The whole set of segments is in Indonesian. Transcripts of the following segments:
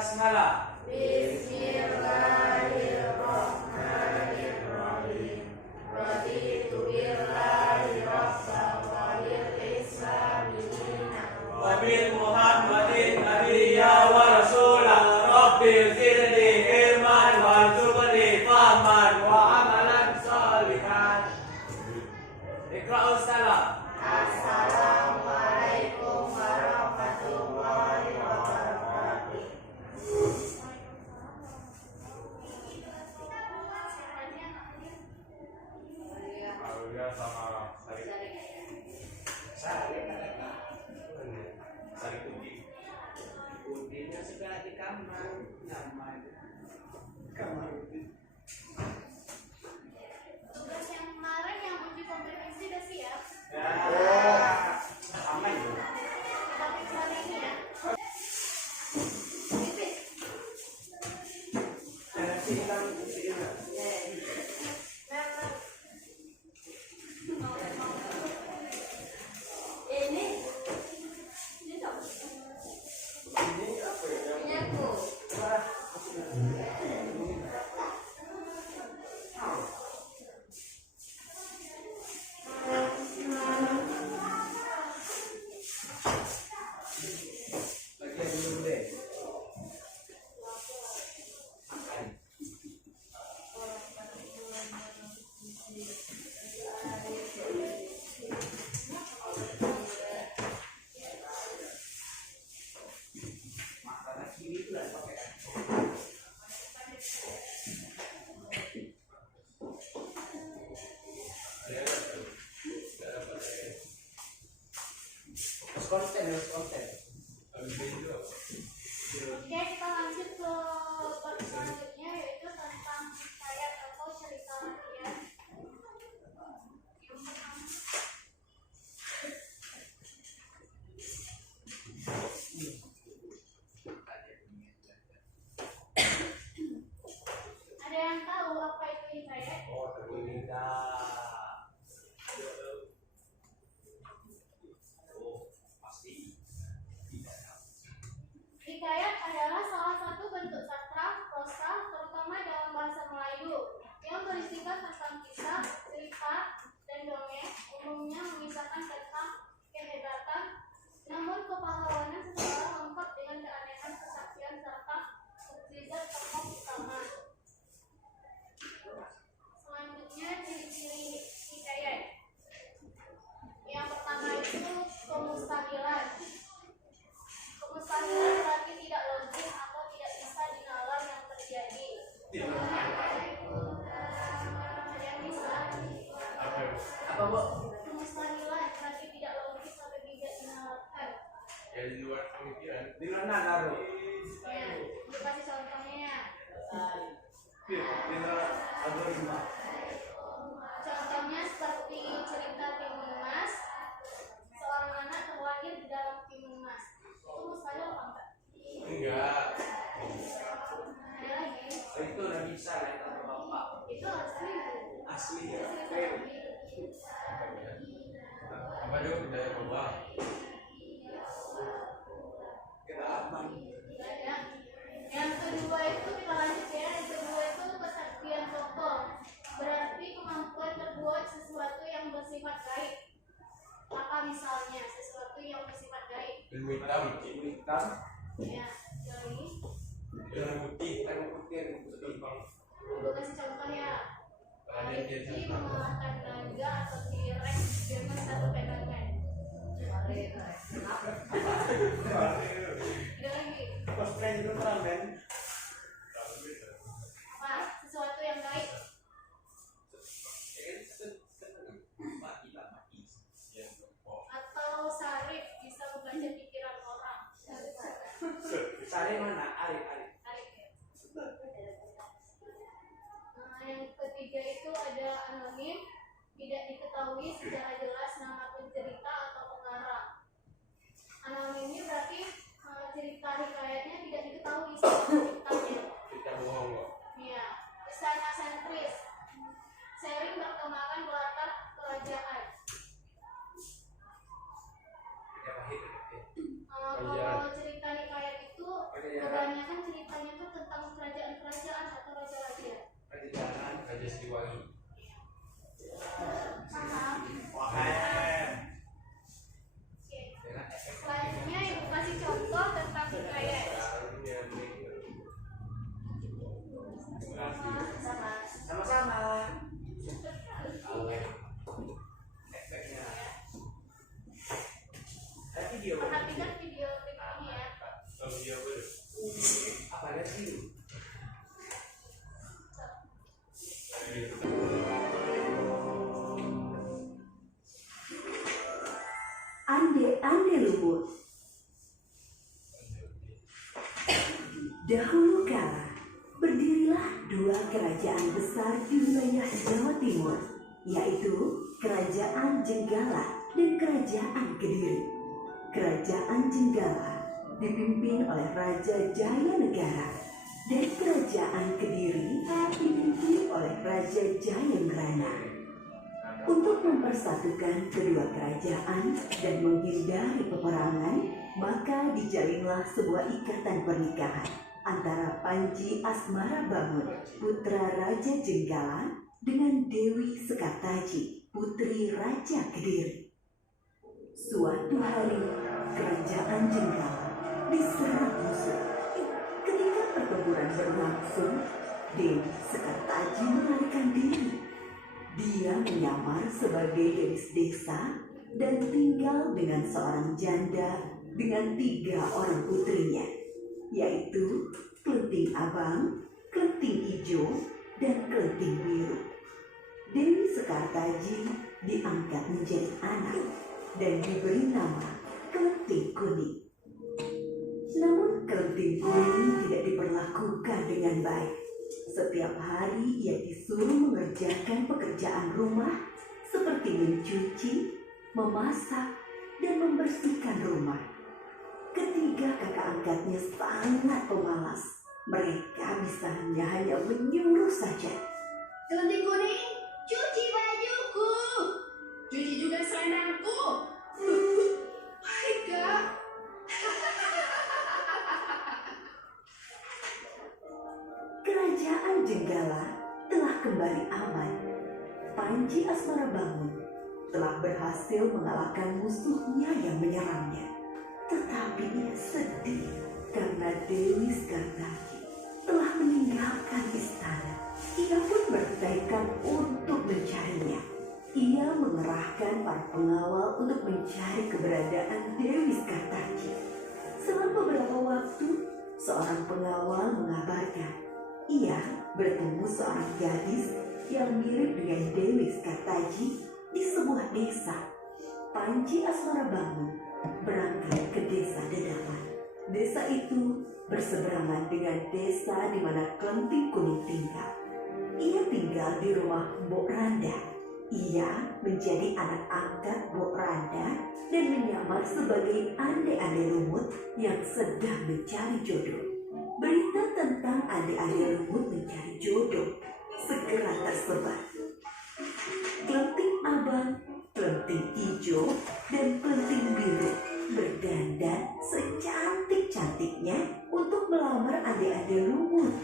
Basmalah. Bismillahirrahmanirrahim. Raditu billahi rabban wa bil islami dinan Wa bil Muhammadin nabiyya wa rasulah. Rabbil zidni ilman warzuqni fahman wa amalan sholihan. Iqra'us salam. Assalamualaikum warahmatullahi wabarakatuh. Alhamdulillah sama Sari Putih. Putihnya sudah di kamar. Kamar Tugas yang kemarin yang uji kompetensi udah siap. sama itu. Tapi kali ini ya. Tipis. Ini dong. Ini aku. Bagian dulu deh. Makanan kiri itu lah pakai. Konten. Oke, kita lanjut ke part selanjutnya yaitu tentang hikayat atau cerita rakyat. Yang pertama, ada yang tahu apa itu hikayat? Oh, tidak. Oh, pasti tidak tahu. Hikayat adalah salah satu bentuk sastra prosa terutama dalam bahasa Melayu yang berisikan tentang kisah, cerita, dan dongeng, umumnya mengisahkan tentang kehebatan, namun kepahlawanan seseorang lengkap dengan keanehan, kesaksian, serta mukjizat tokoh utama. Selanjutnya ciri-ciri hikayat. Yang pertama itu kemustahilan. Kemustahilan berarti tidak logis atau tidak bisa dinalar yang terjadi. Ada yang bisa? Apa, Bu? Kemustahilan berarti tidak logis atau tidak dinalarkan. Ya di luar pemikiran. Di mana taruh? Ya, dikasih contohnya. Algoritma. Contohnya seperti cerita Timun Mas. Seorang anak terlahir di dalam Timun Mas. Itu mustahil apa enggak? Enggak. Ada lagi. Oh, itu udah bisa lah kata Bapak. Itu asli. Asli ya. Apa dulu budaya bawah? Kita aman. Ya. Yang kedua itu kita lanjut ya. Yang kedua itu kesaktian tokoh. Berarti kemampuan berbuat sesuatu yang bersifat gaib. Apa misalnya sesuatu yang bersifat gaib? Ilmu hitam. Hitam. Ya, jadi Ilmu putih. Ilmu putih. gue kasih contoh ya. Raden Kian Rifki Santang. mengalahkan naga atau T-Rex dengan satu pegangan. Ada lagi. Cosplay itu terang kan? Apa? Sesuatu yang gaib. Atau Sarif bisa membaca pikiran orang. Sari mana? Arif. Sarif ya. Yang ketiga itu ada anonim, tidak diketahui secara jelas nama pencerita atau pengarang. Anonim ini berarti cerita hikayatnya tidak diketahui siapa penciptanya. Kita bohong kok. Iya. Istana sentris, sharing perkembangan latar kerajaan. Kalau cerita hikayat itu kebanyakan cerita Dahulu kala, berdirilah dua kerajaan besar di wilayah Jawa Timur, yaitu Kerajaan Jenggala dan Kerajaan Kediri. Kerajaan Jenggala dipimpin oleh Raja Jayanegara dan Kerajaan Kediri dipimpin oleh Raja Jayenggrana. Untuk mempersatukan kedua kerajaan dan menghindari peperangan, maka dijalinlah sebuah ikatan pernikahan antara Panji Asmarabangun, putra Raja Jenggala, dengan Dewi Sekartaji, putri Raja Kediri. Suatu hari, kerajaan Jenggala diserang musuh. Ketika pertempuran berlangsung, Dewi Sekartaji melarikan diri. Dia menyamar sebagai gadis desa dan tinggal dengan seorang janda dengan 3 orang putrinya, yaitu Klenting Abang, Klenting Ijo, dan Klenting Biru. Dewi Sekartaji diangkat menjadi anak dan diberi nama Klenting Kuning. Namun Klenting Kuning tidak diperlakukan dengan baik. Setiap hari ia disuruh mengerjakan pekerjaan rumah seperti mencuci, memasak, dan membersihkan rumah. Ketiga kakak angkatnya sangat pemalas. Mereka bisa hanya menyuruh saja. Klenting Kuning, cuci bajuku. Cuci juga selendangku. Hai Kak. Kerajaan Jenggala telah kembali aman. Panji Asmarabangun telah berhasil mengalahkan musuhnya yang menyerangnya. Tetapi ia sedih karena Dewi Sekartaji telah meninggalkan istana. Ia pun bertekad untuk mencarinya. Ia mengerahkan para pengawal untuk mencari keberadaan Dewi Sekartaji. Selang beberapa waktu, seorang pengawal mengabarkan ia bertemu seorang gadis yang mirip dengan Dewi Sekartaji di sebuah desa. Panji Asmarabangun berangkat ke desa Dedapan. Desa itu berseberangan dengan desa di mana Klenting Kuning tinggal. Ia tinggal di rumah Mbok Randa. Ia menjadi anak angkat Mbok Randa dan menyamar sebagai ande-ande lumut yang sedang mencari jodoh. Berita tentang ande-ande lumut mencari jodoh segera tersebar. Klenting Abang, Klenting Ijo, dan Klenting Biru berdandan secantik-cantiknya untuk melamar ande-ande lumut.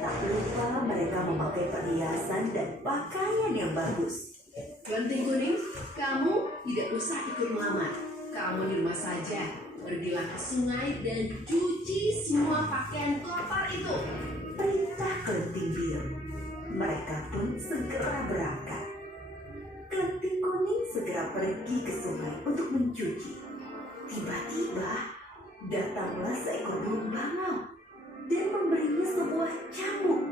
Tak lupa mereka memakai perhiasan dan pakaian yang bagus. Klenting Kuning, kamu tidak usah ikut melamar. Kamu di rumah saja. Pergilah ke sungai dan cuci semua pakaian kotor itu. Perintah Klenting Biru. Mereka pun segera berangkat. Klenting Kuning segera pergi ke sungai untuk mencuci. Tiba-tiba datanglah seekor burung bangau dan memberinya sebuah cambuk.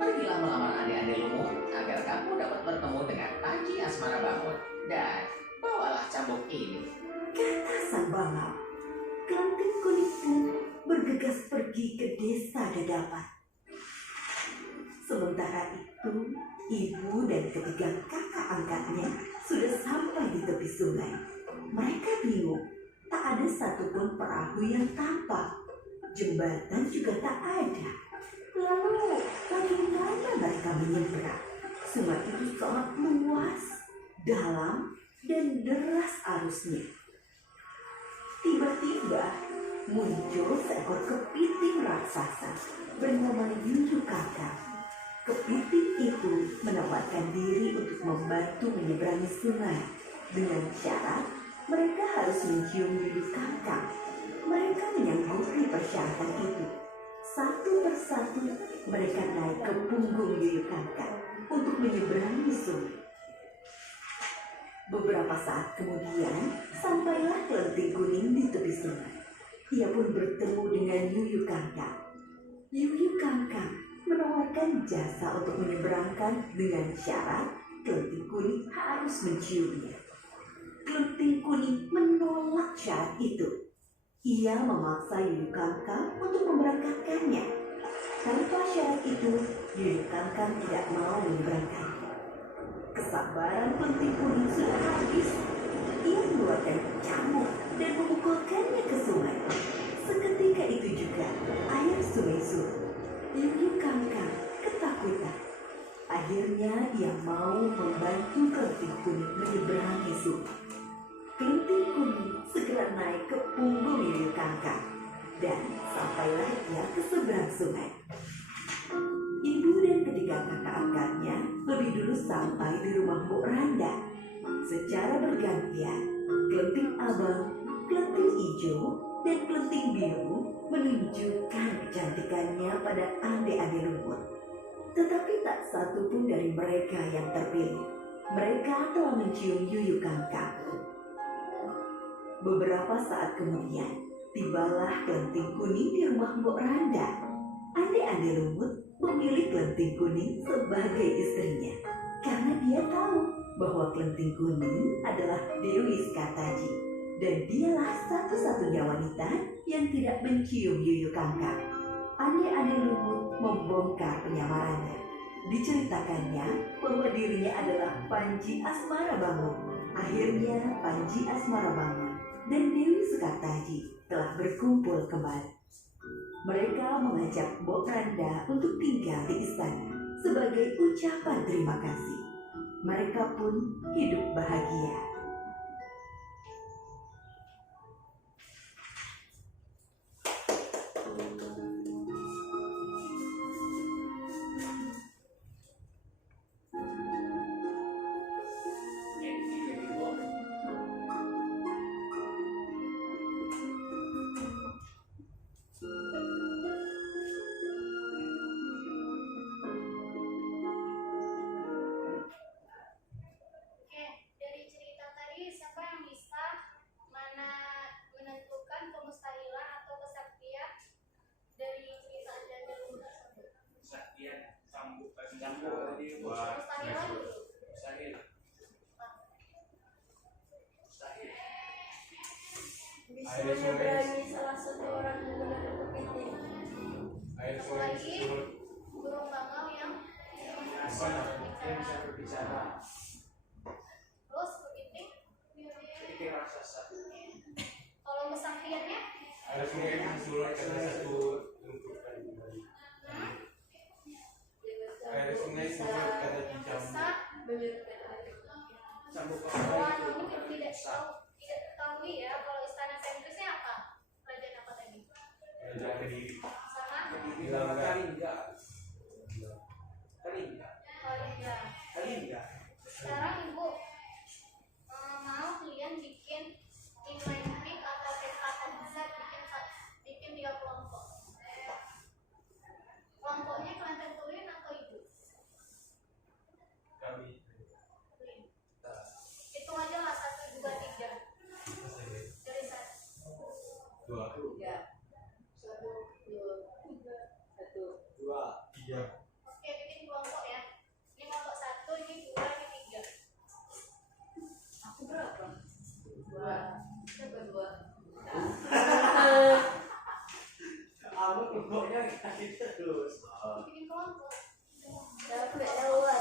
Pergilah melamar adik-adik lumut agar kamu dapat bertemu dengan Panji Asmarabangun dan bawalah cambuk ini, Kata sang bangau. Klenting Kuning pun bergegas pergi ke desa Dedapan. Sementara itu, ibu dan ketiga kakak angkatnya sudah sampai di tepi sungai. Mereka bingung, tak ada satupun perahu yang tampak. Jembatan juga tak ada. Lalu, bagaimana mereka menyeberang? Sungai itu sangat luas, dalam, dan deras arusnya. Tiba-tiba muncul seekor kepiting raksasa bernama Yuyu Kakak. Kepiting itu menawarkan diri untuk membantu menyeberangi sungai dengan syarat mereka harus mencium Yuyu Kakak. Mereka menyanggupi persyaratan itu. Satu persatu mereka naik ke punggung Yuyu Kakak untuk menyeberangi sungai. Beberapa saat kemudian, sampailah Klenting Kuning di tepi sungai. Ia pun bertemu dengan Yuyu Kakak. Yuyu Kakak menawarkan jasa untuk menyeberangkan dengan syarat Klenting Kuning harus menciumnya. Klenting Kuning menolak syarat itu. Ia memaksa Yuyu Kakak untuk memberangkatkannya. itu, Yuyu Kangkang tidak mau menyeberangkan. Kesabaran Kelenteng Kuning sudah habis. Ia mengeluarkan cambuk dan memukulkannya ke sungai. Seketika itu juga air sungai surut. Yuyu Kangkang ketakutan. Akhirnya ia mau membantu Kelenteng Kuning menyeberangi sungai. Kelenteng Kuning segera naik ke punggung Yuyu Kangkang dan sampailah ia ke seberang sungai. Ibu dan ketiga kakak angkatnya lebih dulu sampai di rumah Mbok Randa. Secara bergantian, Kelenteng Abang, Kelenteng Ijo, dan Kelenteng Biru menunjukkan kecantikannya pada adik-adik lumut. Tetapi tak satu pun dari mereka yang terpilih. Mereka telah mencium Yuyu Kangkang. Beberapa saat kemudian, tibalah Kelenteng Kuning di rumah Mbok Randa. Adik-adik lumut memilih Kelenteng Kuning sebagai istrinya karena dia tahu bahwa Kelenteng Kuning adalah Dewi Sekartaji dan dialah satu-satunya wanita yang tidak mencium Yuyu Kangkang. Adik-adik lumut membongkar penyamarannya. Diceritakannya bahwa dirinya adalah Panji Asmara Bangun. Akhirnya Panji Asmara Bangun dan Dewi Sekartaji telah berkumpul kembali. Mereka mengajak Mbok Randa untuk tinggal di istana sebagai ucapan terima kasih. Mereka pun hidup bahagia. Oke, dari cerita tadi siapa yang bisa menentukan kemustahilan atau kesaktian dari cerita Janda Lumut tersebut? Kesaktian sambut Campur tadi buat Kemustahilan dulu. mustahil. Mustahil. Bisa Air sungai. menyeberangi salah satu orang menggunakan kepiting. air Satu sungai lagi, surut. burung bangau yang Bisa berbicara. terus kepiting. Sedikit raksasa. Kalau kesaktiannya, Air sungai surut karena satu tumpukan kembali. Air sungai surut karena yang dicambuk. bisa Menyerupkan air. Cambuk bahwa kepala itu mungkin tidak bisa. tidak ketahui ya kalau istana sentrisnya apa? Kerajaan apa tadi? Raja Kediri. Sama Bilang kali enggak. Kali enggak. Kalinga. Kali enggak. Sekarang ibu mau kalian bikin inventif atau peta konsep bikin 3 kelompok. Kelompoknya kalian tentuin atau ibu? Kami. Hitung aja lah 1, 2, 3 dari 1. Dua. Tiga. Satu, dua, tiga, satu. Dua. Tiga. Oke, bikin kelompok ya. Ini kelompok 1, ini 2, ini 3. Aku berapa? Dua. Siapa dua? Kamu kelompoknya kasih terus. Bikin kelompok. Dapat lawan.